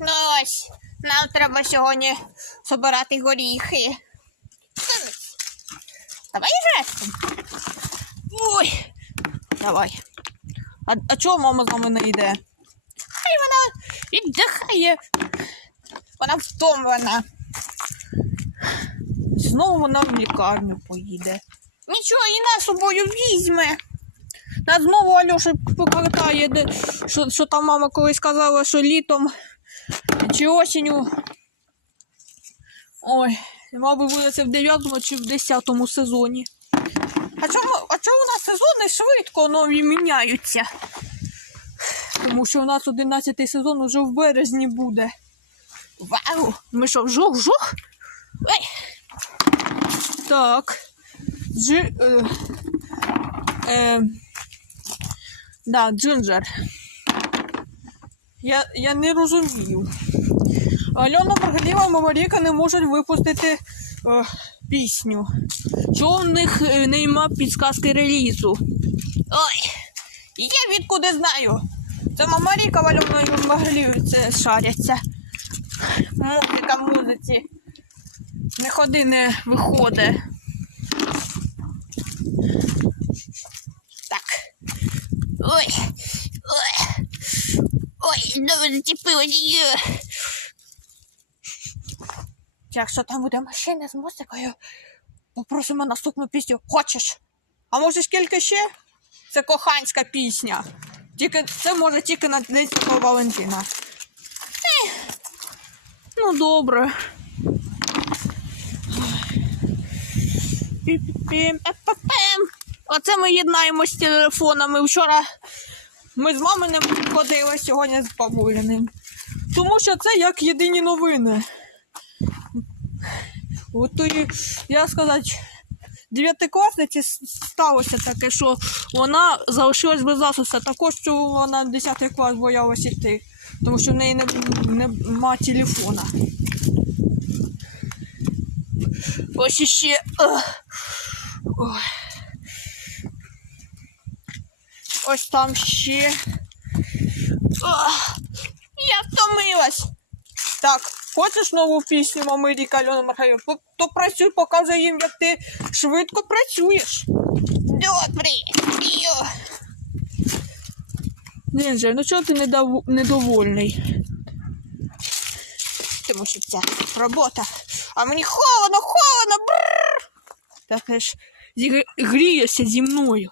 Ну ось, нам треба сьогодні збирати горіхи. Давай жестом. Ой. Давай. А, а чого мама з нами не йде? Хай вона віддихає. Вона втомлена. Знову вона в лікарню поїде. Нічого, і нас собою візьме. Нас знову Альоша покартає, де, що, що там мама колись сказала, що літом чи осінню. Ой, мабуть, буде це в 9 чи в 10 сезоні. А чому, а чому у нас сезони швидко нові міняються? Тому що у нас 11 сезон уже в березні буде. Вау! Ми що, вжух-вжух? Ой, Так. Джи, е, е, да, Джинджер. Я, я не розумію. Альона Маргаліва Мамаріка не можуть випустити е, пісню. Чого в них е, нема підсказки релізу? ой, я відкуди знаю. Це мама Ріка вальоною це шаряться. Музика музиці. Не ходи, не виходить. Так. Ой. Ой. Ой, знову зачепилася. Є. Якщо там буде машина з музикою, попросимо наступну пісню. Хочеш? А може скільки ще? Це коханська пісня. Тільки це може тільки на День Валентина. Ну, добре. Пі-пі-пім, еп-пем. Оце ми єднаємось з телефонами. Вчора ми з маминим ходили, сьогодні з бабуляним. Тому що це як єдині новини. От і, я сказати, дев'ятикласниці сталося таке, що вона залишилась без засуса. Також, що вона 10 клас боялась йти, тому що в неї не, нема телефона. Ось іще. ой. Ось там ще. Ах, Я втомилась. Так, хочеш нову пісню мами Ріка Альона Маргаю? То, то працюй, показуй їм, як ти швидко працюєш. Добре. Йо. Нінджа, ну чого ти недов... недовольний? Тому що це робота. А мені холодно, холодно. Бррр. Та ти ж грієшся зі мною.